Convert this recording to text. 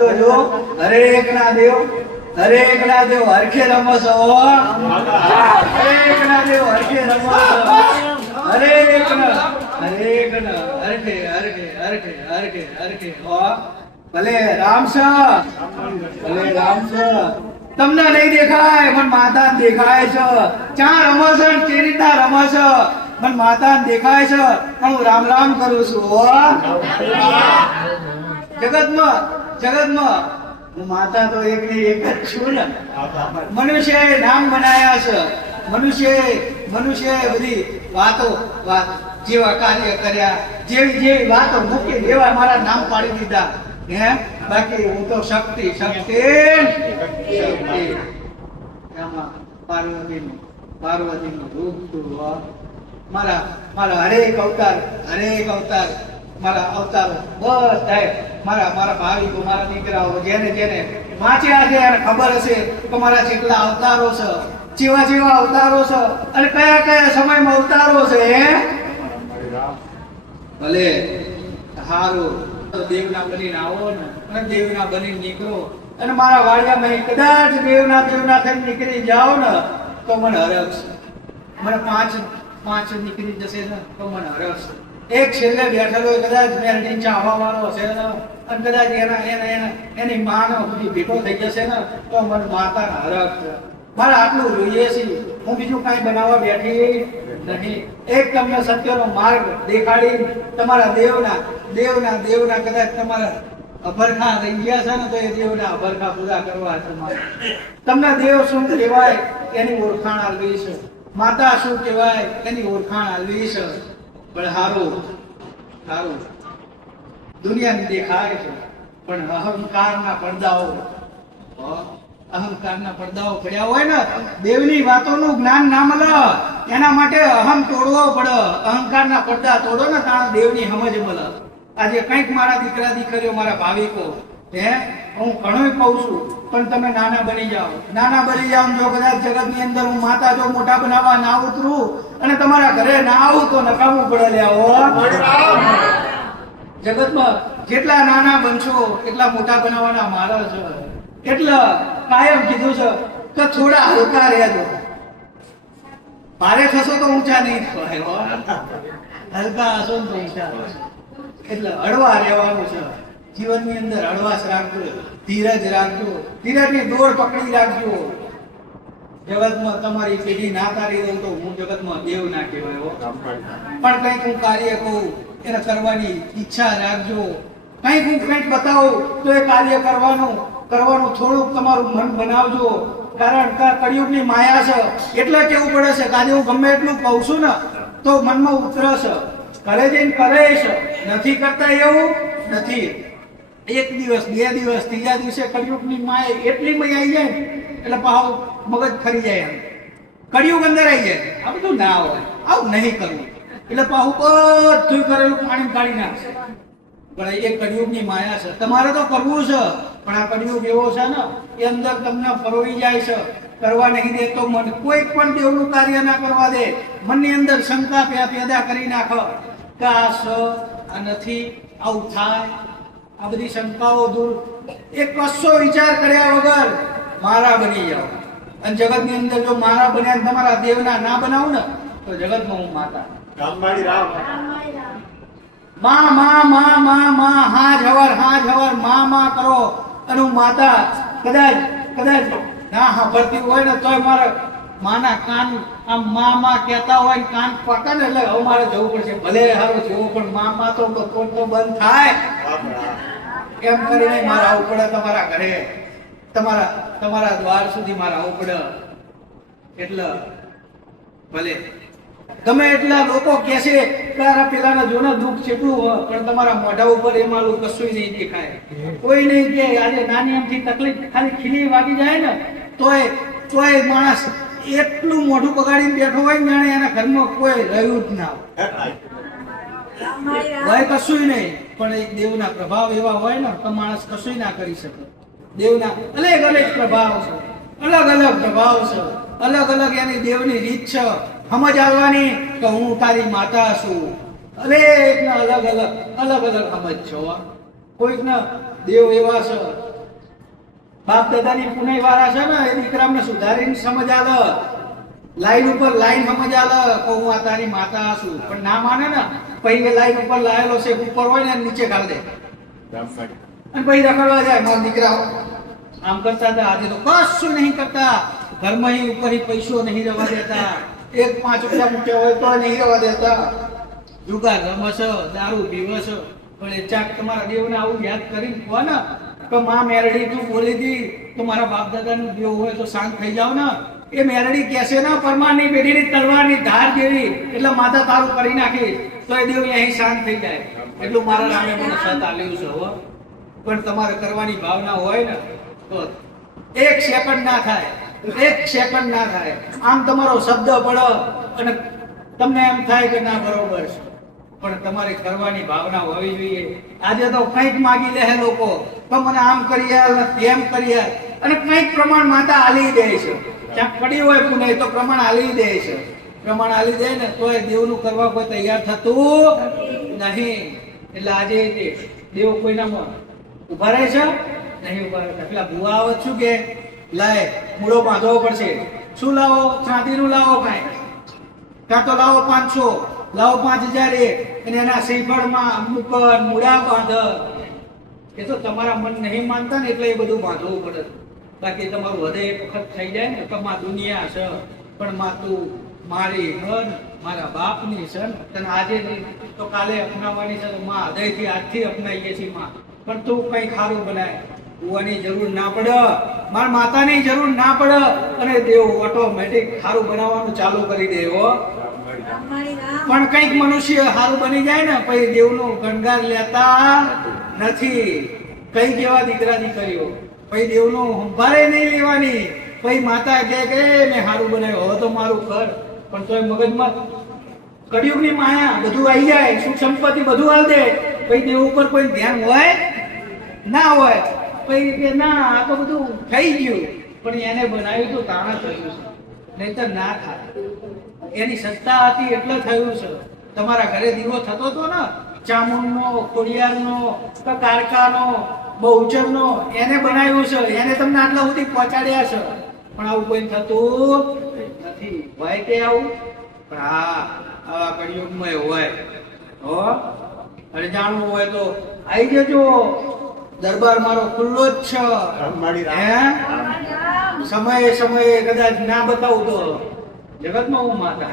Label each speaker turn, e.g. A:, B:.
A: તો જો, હરેક ના દેવ, હરેક ના દેવ હરખે રમો છો હરેક ના દેવ હરખે રમો હરેક ના હરેક ના, હરખે હરખે હરખે હરખે હરખે, હો. ભલે રામ ભલે રામ તમને નહીં દેખાય, પણ માતા દેખાય છે. ચા રમો કે રીતના રમો પણ માતા દેખાય છે, પણ હું રામ રામ કરું છું જગતમાં જગતમાં હું માતા તો એક ને એક જ છું ને. મનુષ્યએ નામ બનાયા છે. મનુષ્યએ મનુષ્યએ બધી વાતો જેવા કાર્ય કર્યા, જેવી જેવી વાતો મૂકી જેવા મારા નામ પાડી દીધા. હે? બાકી હું તો શક્તિ શક્તિ શક્તિ એમાં પાર્વતીનું પાર્વતીનું રૂપ છું મારા મારા હરેક અવતાર હરેક અવતાર, મારા અવતાર બસ બધા મારા મારા ભાવિકો મારા દીકરાઓ, જેને જેને વાંચ્યા છે એને ખબર હશે કે મારા કેટલા અવતારો છે, જેવા જેવા અવતારો છે અને કયા કયા સમયમાં અવતારો છે ભલે હારું, દેવના બનીને આવો ને, અને દેવના બની નીકળો. અને મારા વાડિયામાં કદાચ દેવના દેવના થઈને નીકળી જાઓ ને, તો મને હરખ મને પાંચ પાંચ નીકળી જશે ને, તો મને હરખ એક છેલ્લે બેઠેલો કદાચ મેરડીન ચાવા વાળો હશે અને કદાચ એના એના એના, એની માનો બધી ભેગો થઈ જશે ને, તો મને માતાના હરખ મારે આટલું જોઈએ છે. હું બીજું કાંઈ બનાવવા બેઠી નહીં એક તમને સત્યનો માર્ગ દેખાડી, તમારા દેવના દેવના દેવના કદાચ તમારા અભરખા રહી ગયા છે ને, તો એ દેવના અભરખા પૂરા કરવા તમારે તમને દેવ શું કહેવાય? એની ઓળખાણ આલવી છે. માતા શું કહેવાય? એની ઓળખાણ આલવી છે. પણ હારું હારું. દુનિયાની દેખાય છે, પણ અહંકારના પડદાઓ અહંકારના પડદાઓ પડ્યા હોય ને, દેવની વાતોનું જ્ઞાન ના મળે. એના માટે અહમ તોડવો પડે. અહંકારના પડદા તોડો ને, તાણ દેવની સમજ મળે. આજે કંઈક મારા દીકરા દીકરીઓ, મારા ભાવિકો, હે, હું ઘણોય કહું છું, પણ તમે નાના બની જાઓ. નાના બની જાઓ જો કદાચ જગતની અંદર હું માતા જો મોટા બનાવવા ના ઉતરું અને તમારા ઘરે ના આવું તો નકામું પડે લે જગતમાં જેટલા નાના બનશો, એટલા મોટા બનાવવાના મારા છે. એટલે કાયમ કીધું છે કે થોડા હલકા રહેજો. ભારે થશો તો ઊંચા નહીં થવાય હો. હલકા હશો તો ઊંચા એટલે હળવા રહેવાનું છે. જીવનની અંદર હળવાશ રાખજો, ધીરજ રાખજો. ધીરજની દોડ પકડી રાખજો. જગતમાં તમારી પેઢી ના તારી દઉં તો હું જગતમાં દેવ ના કહેવાય પણ કંઈક હું કાર્ય કહું, એને કરવાની ઈચ્છા રાખજો. કંઈક હું કંઈક બતાવું, તો એ કાર્ય કરવાનું કરવાનું થોડુંક તમારું મન બનાવજો. કારણ કે કળિયુગ કળિયુગની માયા છે. એટલે કેવું પડે છે કાલે હું ગમે એટલું કહું છું ને, તો મનમાં ઉતરસ. ઘરે જઈને કરે છે નથી કરતા એવું, નથી. એક દિવસ, બે દિવસ, ત્રીજા દિવસે કળિયુગની માયા એટલી મય આવી જાય એટલે પાછું મગજ ફરી જાય એમ. કળિયુગ અંદર આવી જાય. આ બધું ના હોય. આવું નહીં કરવું. એટલે પાછું બધું કરેલું પાણી કાઢી નાખશે પણ એ કળિયુગની માયા છે. તમારે તો કરવું છે, પણ આ કળિયુગ એવો છે ને, એ અંદર તમને ફરોઈ જાય છે. કરવા નહીં દે તો મન કોઈ પણ દેવનું કાર્ય ના કરવા દે. મનની અંદર શંકા પેદા કરી નાખો. કે આ સ આ નથી, આવું થાય. આ બધી શંકાઓ દૂર. એ કશો વિચાર કર્યા વગર મારા બની જાઓ. અને જગતની અંદર જો મારા બન્યા ને તમારા દેવના ના બનાવું ને તો જગતમાં હું માતા.
B: મા રામ.
A: માં માં માં માં માં હા જવર હા જવરમાં માં કરો. અને હું માતા. કદાચ કદાચ ના સાંભળતી હોય ને તોય મારે માના કાન આમ મા મા કહેતા હોય કાન પકડે ને એટલે હવે મારે જવું પડશે. ભલે હારું જવું પણ મા માં તો તો તો બંધ થાય. એમ કરીને મારે આવવું પડે તમારા ઘરે. તમારા તમારા દ્વાર સુધી મારે આવવું પડે. એટલે ભલે. ગમે એટલા લોકો કે છે તારા પેલાના જોના દુઃખ કેટલું પણ તમારા મોઢા ઉપર એમાં લોકો કશું નહીં દેખાય. કોઈ નહીં કે આજે નાની એમથી તકલીફ ખાલી ખીલી વાગી જાય ને, તોય તોય માણસ એટલું મોઢું બગાડીને બેઠો હોય ને જાણે એના ઘરમાં કોઈ રહ્યું જ ના હોય કશું નહીં, પણ એક દેવના પ્રભાવ એવા હોય ને, તો માણસ કશું ના કરી શકે. દેવના અલગ અલગ પ્રભાવ છે, અલગ અલગ પ્રભાવ છે, અલગ અલગ એની દેવની રીત છે. સમજ આવવાની કે હું તારી માતા છું. અનેકના અલગ અલગ અલગ અલગ સમજ છો કોઈકના દેવ એવા છે. બાપ દાદાની પુનઈ વાળા છે ને, એ દીકરાને સુધારીને સમજ આલે લાઈન ઉપર લાઈન સમજ આલે કે હું આ તારી માતા છું. પણ ના માને ને પછી લાઈન ઉપર લાયેલો છે ઉપર હોય ને નીચે ઘાલ દે. અને પછી રખડવા જાય મારા દીકરા આમ કરતા હતા આજે તો કશું નહીં કરતા. ઘરમાં ઉપર પૈસો નહીં રવા દેતા. એક પાંચ રૂપિયા મૂક્યા હોય તો નહીં રવા દેતા. જુગાર રમશ દારૂ પીવશ. પણ એ ચાક તમારા દેવને આવું યાદ કરીને કહો ને. તો માં મેરડી તું બોલી હતી તો મારા બાપ દાદાનું દેવ હોય તો શાંત થઈ જાવ ને. એ મેરડી કહેશે ને પરમાની પેઢીની તલવારની ધાર જેવી, એટલે માતા તારું કરી નાખી તો એ દેવ અહીં શાંત થઈ જાય. એટલું મારા નામે પણ સત છે, હો. પણ તમારે કરવાની ભાવના હોય ને, તો એક સેકન્ડ ના થાય, એક સેકન્ડ ના થાય. આમ તમારો શબ્દ પડો અને તમને એમ થાય કે ના, બરોબર છે. પણ તમારે કરવાની ભાવના હોવી જોઈએ. આજે તો કંઈક માગી લે લોકો તો મને આમ કરી તેમ કરી અને કંઈક પ્રમાણ માતા આલી દે છે. ક્યાંક પડી હોય પુણે તો પ્રમાણ આલી દે છે. પ્રમાણ આલી દે ને તો એ દેવનું કરવા કોઈ તૈયાર થતું નહીં. એટલે આજે દેવ કોઈના ઊભા રહે છે? નહીં ઊભા રહેતા. પેલા ભૂવા આવે શું કે? લાય, મૂળો બાંધવો પડશે. શું લાવો? ચાંદીનું લાવો કાંઈ કાં તો લાવો પાંચસો, લાવો પાંચ હજાર એક, અને એના શ્રીફળમાં અમુક મૂળા બાંધ. એ તો તમારા મન નહીં માનતા ને એટલે એ બધું બાંધવું પડે. બાકી તમારું હૃદય એક વખત થઈ જાય ને કે માં દુનિયા છે પણ માં તું મારી હન મારા બાપની છે તને આજે તો કાલે અપનાવવાની છે માં હૃદયથી આજથી અપનાવીએ છીએ માં. પણ તું કંઈ ખારું બનાય. કુવાની જરૂર ના પડે મારા માતાની જરૂર ના પડે અને દેવ ઓટોમેટિક સારું બનાવવાનું ચાલુ કરી દેવો પણ કંઈક મનુષ્ય સારું બની જાય ને પછી દેવનું ગણગાર લેતા નથી. કઈ જેવા દીકરા દીકરીઓ પછી દેવનું સંભાળે નહીં લેવાની. પછી માતા કે મેં સારું બનાવ્યું. હવે તો મારું કર પણ તોય મગજમાં કળિયુગની માયા બધું આવી જાય, સુખ સંપત્તિ બધું આવી દે. પછી દેવ ઉપર કોઈ ધ્યાન હોય? ના હોય. પછી કે, ના, આ તો બધું થઈ ગયું. પણ એને બનાવ્યું તો તાણા થયું છે. નહીતર ના થાય. એની સત્તા હતી એટલે થયું છે. તમારા ઘરે દીવો થતો હતો ને? ચામુંડનો, ખોડિયારનો કારકાનો બહુચરનો એને બનાવ્યું છે એને તમને આટલા સુધી પહોંચાડ્યા છે. પણ આવું કોઈ થતું નથી. હોય કે આવું? પણ હા આવા કળિયુગમાં હોય. હો? અને જાણવું હોય તો આવી જજો. દરબાર મારો ખુલ્લો જ છે. સમયે સમયે કદાચ ના બતાવું તો. જગતમાં હું માતા